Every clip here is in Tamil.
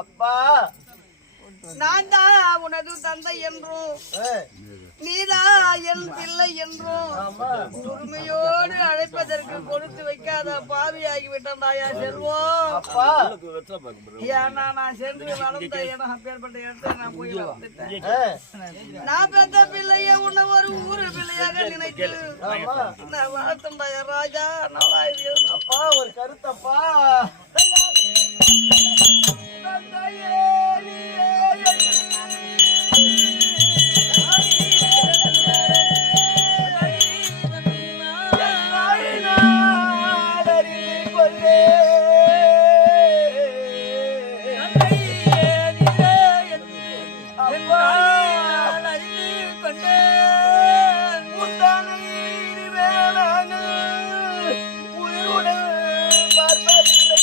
அப்பா நான் தான் உனது தந்தை என்றும் நீதான் என் பிள்ளை என்றும் உரிமையோடு அழைப்பதற்கு கொடுத்து வைக்காத பாவியாகிவிட்டேன் தாயா செல்வோம். அப்பா ஏன்னா நான் சென்று வளர்ந்த இடம் அப்பேற்பட்ட இடத்தை நான் போய் வளர்த்துட்டேன். நான் பெற்ற பிள்ளைய உன்னை ஒரு ஊரு பிள்ளையாக நினைத்து நான் வளர்த்தேன் தாயா ராஜா. நல்லா அப்பா ஒரு கருத்தப்பா உயிருடன் பார்ப்பதில்லை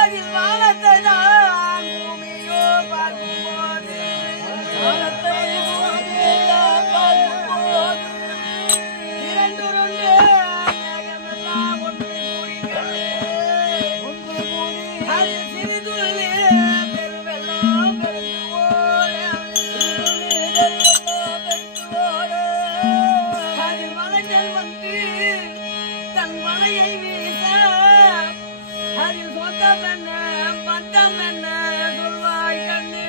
அதில் வானத்தை தான் பூமியோ பார்க்கும்போது இரண்டுருண்டு மேகமெல்லாம் ஒன்று கூடிக்கிறது. அதில் சிறிதுள்ளே பெருவெல்லாம் பெருகு ஓட அதில் மலைகள் வந்து தன் மலையை வீச அதில் சொந்தம் என்ன பந்தம் என்ன சொல்வாய் கண்ணு.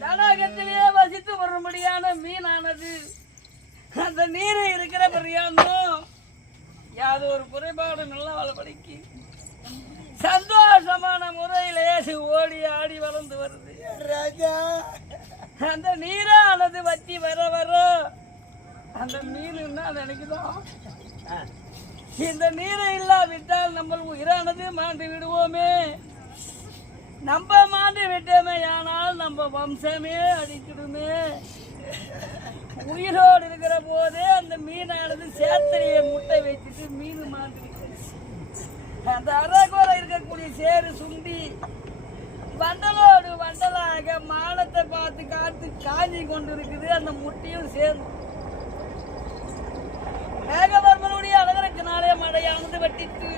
தடாகத்திலே வசித்து வரும்படியான மீனானது அந்த நீர் இருக்கிற பிரியாண்டும் யாது ஒரு குறைபாடு நல்ல வளபடிக்கு சந்தோஷமான முறையிலே ஓடி ஆடி வளர்ந்து வருது ராஜா. அந்த நீரானது வத்தி வர வர அந்த மீன் என்ன நினைக்குதோம், இந்த நீரை இல்லாவிட்டால் நம்ம உயிரானது மாண்டு விடுவோமே, நம்ம மாண்டு விட்டோமே ஆனால் நம்ம வம்சமே அழிக்கிடுமே. உயிரோடு இருக்கிற போதே அந்த மீனானது சேத்தனையை முட்டை வைத்துட்டு மீன் மாண்டு விட்டது. அந்த அரைகுறை இருக்கக்கூடிய சேரு சுண்டி வண்டலோடு வண்டலாக மானத்தை பார்த்து காத்து காஞ்சி கொண்டு இருக்குது. அந்த முட்டையும் சேர்ந்து மேகவர்மனுடைய அழகரத்தினாலே மழையானது வெட்டிட்டு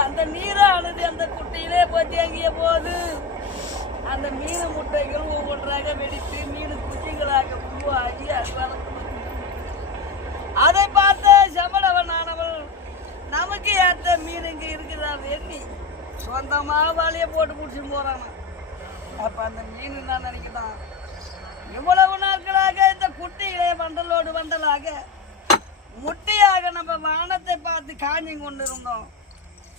அந்த நீரானது அந்த குட்டையிலே போய் தேங்கிய போது அந்த மீன் முட்டைகள் ஒவ்வொன்றாக வெடித்து மீன் குட்டிகளாக உருவாகி அது வளர்ந்து. அதை பார்த்த சமணவனானவள் நமக்கு ஏற்ற மீன் இங்க இருக்கிறார் எண்ணி சொந்தமா வாளிய போட்டு குடிச்சு போறானா. அப்ப அந்த மீன் நான் நினைக்கிறான், இவ்வளவு நாட்களாக இந்த குட்டிகளே வண்டலோடு வண்டலாக முட்டையாக நம்ம வானத்தை பார்த்து காஞ்சி கொண்டு இருந்தோம்.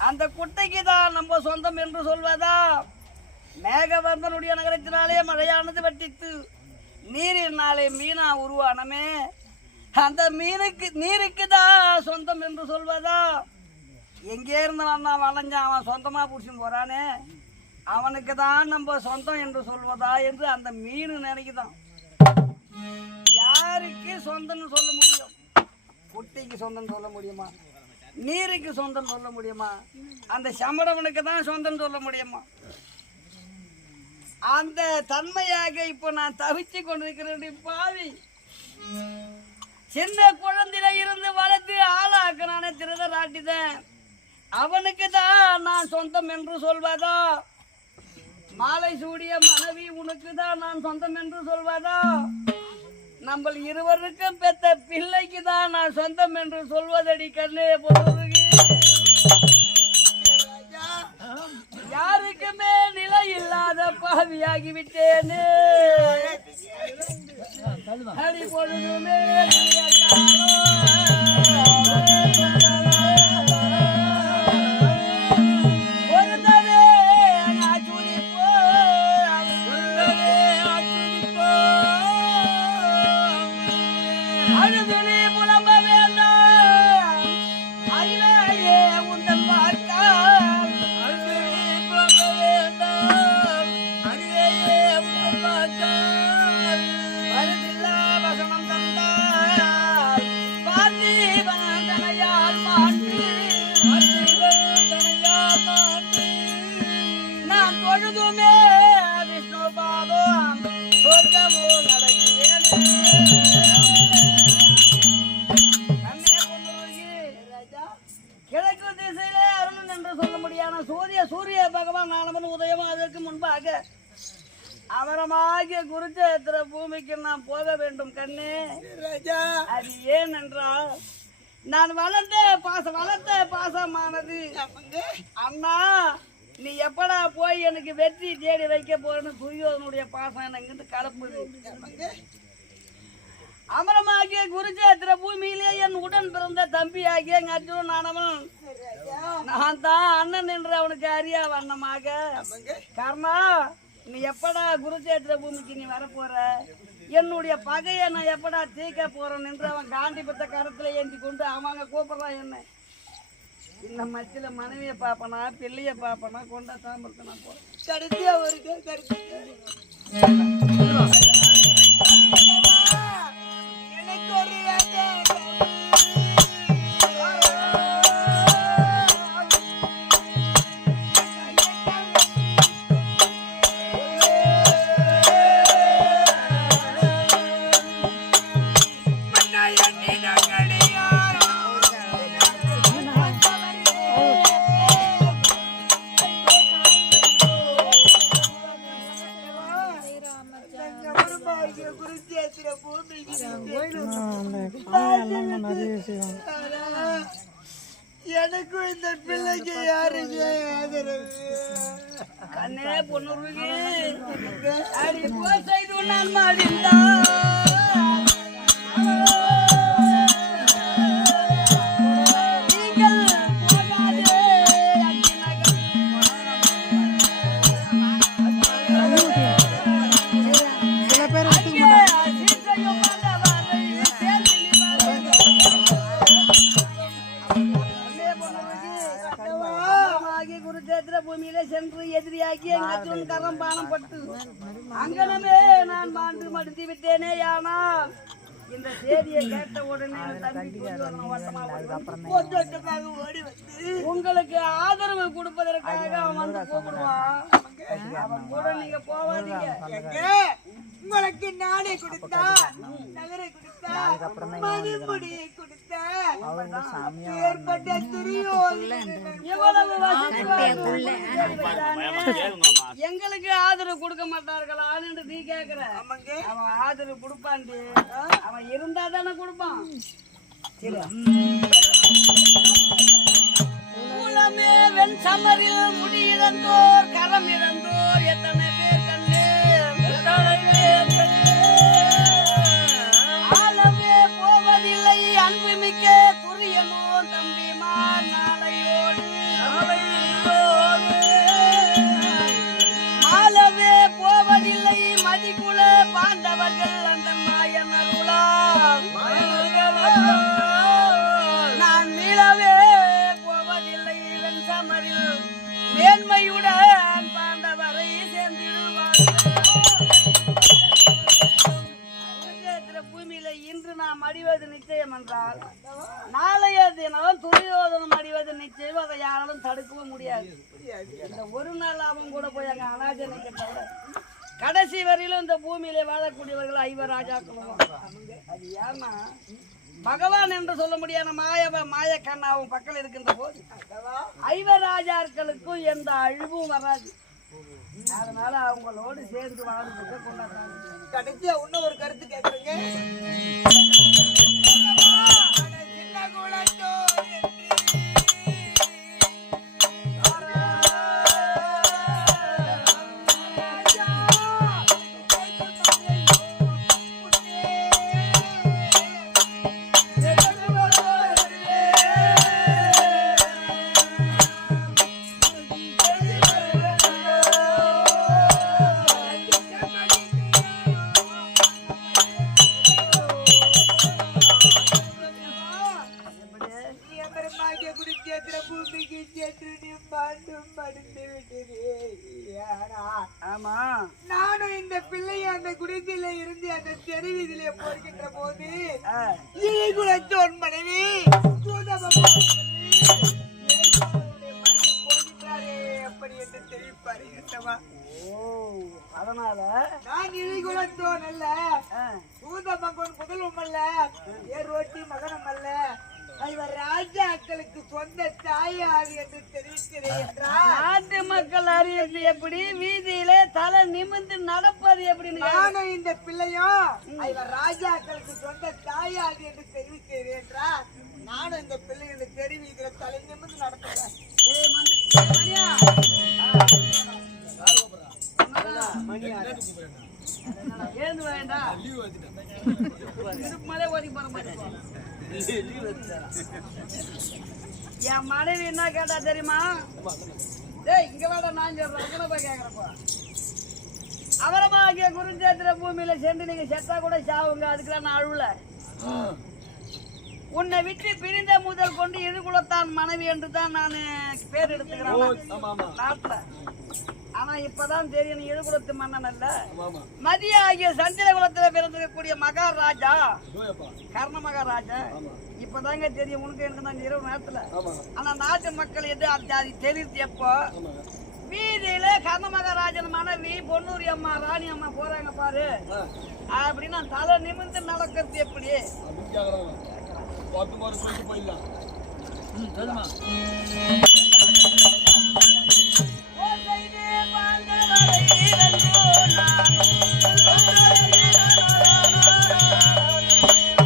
அந்த குட்டைக்கு தான் நம்ம சொந்தம் என்று சொல்வதா? மேகவர்மனுடைய நகரத்தினாலே மழையானது வெட்டித்து நீரினாலே மீனா உருவானமே, அந்த நீருக்கு தான் சொந்தம் என்று சொல்வதா? எங்கே இருந்தவன் நான் வளைஞ்சான், அவன் சொந்தமா பிடிச்சுன்னு போறானே, அவனுக்கு தான் நம்ம சொந்தம் என்று சொல்வதா என்று அந்த மீன் நினைக்குதான். யாருக்கு சொந்தம்னு சொல்ல முடியும்? குட்டிக்கு சொந்தம் சொல்ல முடியுமா? நீருக்கு சொந்தம் சொல்ல முடியுமா? அந்த சமடவனுக்கு தான் சொந்தம் சொல்ல முடியுமா? அந்த தன்மையாக இப்போ நான் தவிச்சு கொண்டிருக்கிறேன். பாவி சின்ன குழந்தையில இருந்து வளர்த்து ஆளாக்க நானே திருதராட்டிதேன். அவனுக்கு தான் நான் சொந்தம் என்று சொல்வதா? மாலை சூடிய மனைவி உனக்கு தான் நான் சொந்தம் என்று சொல்வதா? நம்ம இருவருக்கும் பெற்ற பிள்ளைக்கு தான் நான் சொந்தம் என்று சொல்வதடி கண்ணே பொருளுக்கு. யாருக்குமே நிலை இல்லாத பாவியாகிவிட்டேனே, அடி பொழுதுமே சூரிய பகவான் நானவன் உதயமாவதற்கு முன்பாக அவரமாகிய குருச்சேத்திர பூமிக்கு நான் போக வேண்டும் கண்ணே. அது ஏன் என்றால் நான் வளர்த்த பாசமானது அண்ணா, நீ எப்படா போய் எனக்கு வெற்றி தேடி வைக்க போறேன்னு துரியோதனுடைய பாசம் எனக்கு கலப்புது. அமரமாகிய குருச்சேத்திர பூமியிலே என் உடன் பிறந்த தம்பி ஆகிய எங்க அர்ஜுனன் நானவன் நான் தான் அண்ணன் என்று அவனுக்கு அறியா வண்ணமாக. காரணா நீ எப்படா குருச்சேத்திர பூமிக்கு நீ வரப்போற, என்னுடைய பகையை நான் எப்படா தீர்க்க போறேன் என்று அவன் காண்டிபத்த கரத்துல ஏந்தி கொண்டு அவங்க கூப்பிடுறான். என்ன இந்த மத்தியில மனைவியை பாப்பனா பிள்ளைய பாப்பனா கொண்டா தாம்பரத்தை நான் போறேன். கடைசியா ஒரு எனக்கு ஒரு எனக்கும் இந்த பிள்ளைக்கு யாருங்க ஆதரவு? கண்ணே பொண்ணுருவி அடி போசைது நான் மாடிந்தா பூமியில சென்று எதிரியாகி எங்கேயும் கரம் பானம் பட்டு அங்கனமே நான் மாண்டு மடித்து விட்டேனே. ஆனால் இந்த செய்தியை கேட்ட உடனே உங்களுக்கு ஆதரவு கொடுப்பதற்காக அவன் வந்து கூப்பிடுவான். அவன் கூட நீங்க போவாதீங்க. உங்களுக்கு நானே கொடுத்தா, நகரை கொடுத்தா, மணிமுடியை கொடுத்தா, ஏற்பட்ட எங்களுக்கு ஆதரவு கொடுக்க மாட்டார்களா என்று நீ கேக்குற. அவன் ஆதரவு கொடுப்பான். அவன் இருந்தா தானே கொடுப்பான். மூலமே வெண் சமரில் முடி இழந்தோர் கரம் இழந்தோர் எத்தனை பேர் கண்டு ஆளவே போவதில்லை அன்பு மிக்க துரியனோ தம்பிமார் நாளையோடு ஆளவே போவதில்லை மதிக்குல பாண்டவர்கள் அந்த மாயன் அருளால் நான் மீளவே போவதில்லை வெண் சமரில் மேன்மையுடன் பாண்டவரை பூமியில இன்று நாம் அடிவது நிச்சயம் என்றால் நாளைய தினம் துரியோதனம் அடிவது நிச்சயம். அதை யாராலும் தடுக்கவும் முடியாது. இந்த ஒரு நாள் அவன் கூட போய் அங்க அனாஜனிக்கிட்ட கடைசி வரையிலும் இந்த பூமியிலே வாழக்கூடியவர்கள் ஐவராஜாக்களும். அது ஏன்னா பகவான் என்று சொல்ல முடியாத மாயக்கண்ணாவும் பக்கம் இருக்கின்ற போது ஐவராஜாக்களுக்கும் எந்த அழிவும் வராது. அதனால அவங்களோடு சேர்ந்து வாழ்ந்துட்டு கொண்டாடுறாங்க. கடைசியா இன்னும் ஒரு கருத்து கேட்குறீங்க. ஆமா, நானும் இந்த பிள்ளைய அந்த குடிசையில இருந்து அந்த தெருவிதிலே போகின்ற போது குலத்தோன் மனைவி எப்படி என்று தெரிவிப்பாரு. அதனால நான் இழிகுலத்தோன் அல்ல, சூதமகன் முதலும் அல்ல, ஏரோட்டி மகனம் அல்ல, இவர் ராஜாக்களுக்கு சொந்த தாயார் என்று தெரிவிக்கிறேன் என்றால் நாட்டு மக்கள் அறியது எப்படி, வீதியிலே தலை நிமிர்ந்து நடப்பது எப்படின்னு நானும் இந்த பிள்ளையும் இவர் ராஜாக்களுக்கு சொந்த தாயார் என்று தெரிவிக்கிறேன் என்றால் நானும் இந்த பிள்ளைகளை தெரிவிக்கிற தலை நிமிர்ந்து நடத்துறேன். ஏந்து வேண்டாம் மலை ஓதி போற மாட்டேன். என் மனைவி என்ன கேட்டா தெரியுமா? டேய் இங்க வாடா, நான் சொல்றேன் போய் கேக்குறப்ப அவரமாகிய குருஜேத்திர பூமியில சென்று நீங்க செத்தா கூட சாவுங்க, அதுக்கெல்லாம் நான் அழுவல. உன்னை விட்டு பிரிந்த முதல் கொண்டு இழுகுலத்தான் மனைவி என்று தான் நான் பேர் எடுத்துக்கிறேன் நாட்டுல. ஆனா இப்பதான் தெரியும் நீ இழுகுலத்து மன்னன் அல்ல, மதிய ஆகிய சந்திர குலத்துல பிறந்திருக்கக்கூடிய மகாராஜா கர்ண மகாராஜா. இப்பதாங்க தெரியும் உனக்கு எனக்கு தான் இரவு நேரத்துல. ஆனா நாட்டு மக்கள் எது அது தெரியுது எப்போ வீதியில கர்ண மகாராஜன் மனைவி பொன்னூரி அம்மா ராணி அம்மா போறாங்க பாரு அப்படின்னு தலை நிமிர்ந்து நடக்கிறது எப்படி?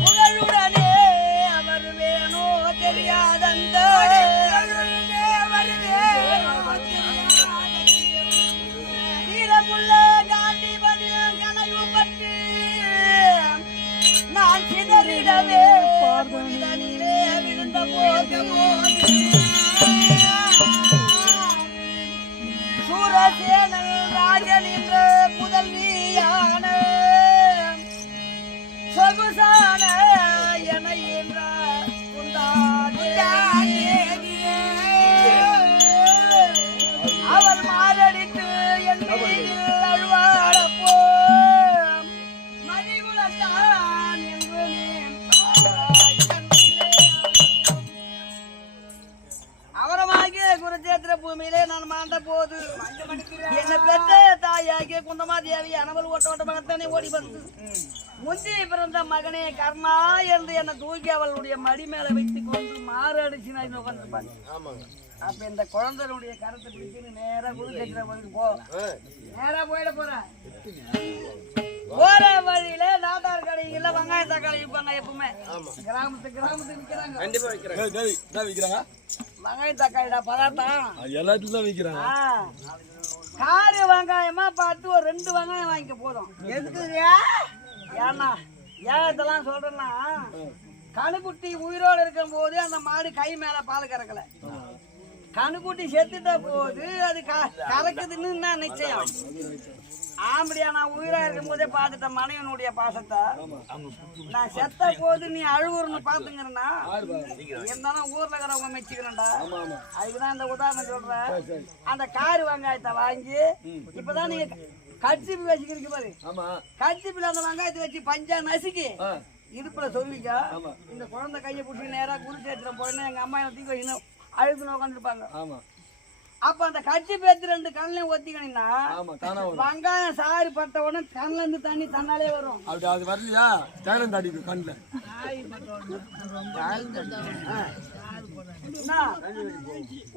புகழுடனே அவர் வேணோ தெரிய தெரியாதந்த வீரமுள்ள காந்திபதியும் கனவு பட்டு நான் சிதறிடவே புனிதனிலே விழுந்த போது சூரசேனல் ராஜன் என்ற புதல்வியான சொகுசான என என்ற அவள் மாரடித்து என் மீதில் அழுவாடப்போ மணிகுலத்தான் என்று அவரமாகிய குருச்சேத்திர பூமியிலே நான் மாண்ட போது என்ன பெற்ற தாயாகிய குந்தமாதேவி அனவல் ஓட்டோட்டமாகத்தானே ஓடி வந்து முந்தி பிறந்த மகனே கர்ணா என்று என்னை தூக்கி அவளுடைய மடி மேல வைத்துக் கொண்டு மாரடிச்சு நான் உட்காந்துருப்பாங்க. அப்ப இந்த குழந்தைகளுடைய கருத்தை பிடிச்சு நேரா குருச்சேத்திர போ நேரா போயிட போறேன். போற வழியில நாட்டார் கடைகள்ல வெங்காய தக்காளி விற்பாங்க. எப்பவுமே கிராமத்துக்கு விற்கிறாங்க வெங்காய தக்காளிடா பதார்த்தம் எல்லாத்தையும் தான் விற்கிறாங்க. காரு வெங்காயமா பார்த்து ஒரு 2 வெங்காயம் வாங்கிக்க போதும். எதுக்குங்க? ஏன்னா ஏன் இதெல்லாம் சொல்றேன்னா கணுக்குட்டி உயிரோடு இருக்கும் போது அந்த மாடு கை மேல பால் கறக்கல. கணுக்குட்டி செத்துட்ட போது அது கறக்குதுன்னு என்ன நிச்சயம்? ஆம்படியா நான் உயிரா இருக்கும் போதே பார்த்துட்ட மனைவனுடைய பாசத்தை. நான் செத்த போது நீ அழுவுறன்னு பாத்துங்கிறனா இருந்தாலும் ஊர்ல இருக்கிறவங்க மெச்சுக்கிறேன்டா. அதுக்குதான் இந்த உதாரணம் சொல்றேன். அந்த காரு வெங்காயத்தை வாங்கி இப்பதான் நீங்க கட்சிப்பு வச்சுக்கிறீங்க பாரு. கட்சிப்புல அந்த வெங்காயத்தை வச்சு பஞ்சா நசுக்கி இடுப்புல சொல்லிக்க. இந்த குழந்தை கையை பிடிச்சி நேரா குருச்சேத்திரம் போயின்னு எங்க அம்மா தூக்கி வைக்கணும் அழுதுன்னு உட்காந்துருப்பாங்க. அப்ப அந்த கட்சி பேத்து 2 கண்ணையும் ஒத்திக்கணும்னா வெங்காயம் சாறு பட்ட உடனே கண்ணுல இருந்து தண்ணி தன்னாலே வரும். அது வரலையா தேனம் தாடிக்கு கண்ணுல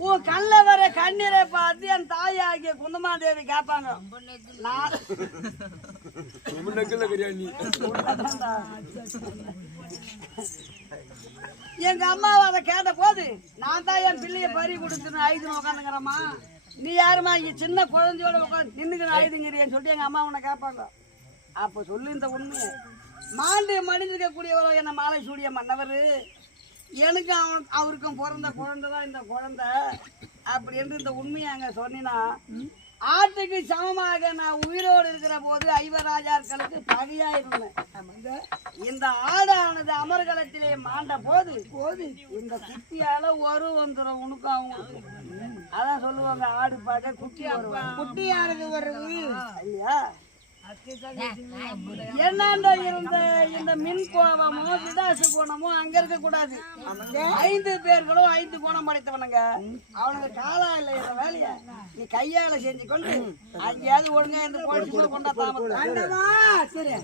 உன் கண்ணுல வர கண்ணீரை பார்த்து என் தாயாகிய குந்தமாதேவி கேட்பாங்க. எங்க அம்மாவை அதை கேட்ட போது நான் தான் என் பிள்ளைய பறி கொடுத்துன்னு ஐதுன்னு உட்காந்துங்கிறம்மா. நீ யாருமா இங்க சின்ன குழந்தையோட உட்காந்து நின்னுக்கு ஐதுங்கிறேன்னு சொல்லிட்டு எங்க அம்மா உன்னை கேட்பாங்க. அப்ப சொல்லு இந்த உண்மையை. மாண்டு மடிஞ்சிருக்கக்கூடியவரோ என்ன மாலை சூடிய மன்னவர் எனக்கு அவருக்கும் பிறந்த குழந்தைதான் இந்த குழந்தை அப்படி என்று இந்த உண்மையை அங்க சொன்னா ஆட்டுக்கு சமமாக நான் உயிரோடு இருக்கிற போது ஐவராஜாக்களுக்கு பகையா இருந்தேன். இந்த ஆடானது அமர்கலத்திலே மாண்ட போது இந்த குட்டியால ஒரு வந்துடும் உனக்கு அவங்க. அதான் சொல்லுவாங்க ஆடு பாக்க குட்டியானது வருது இல்லையா? என்னண்டா இருந்த இந்த மின் கோபமோ விதாசு கோணமோ அங்க இருக்க கூடாது. 5 பேர்களும் 5 கோணம் படைத்தவனுங்க. அவனுக்கு காலா இல்லை இந்த வேலைய நீ கையால செஞ்சு கொண்டு அங்கேயாவது ஒழுங்கா இந்த போலீஸ் கொண்டா சரி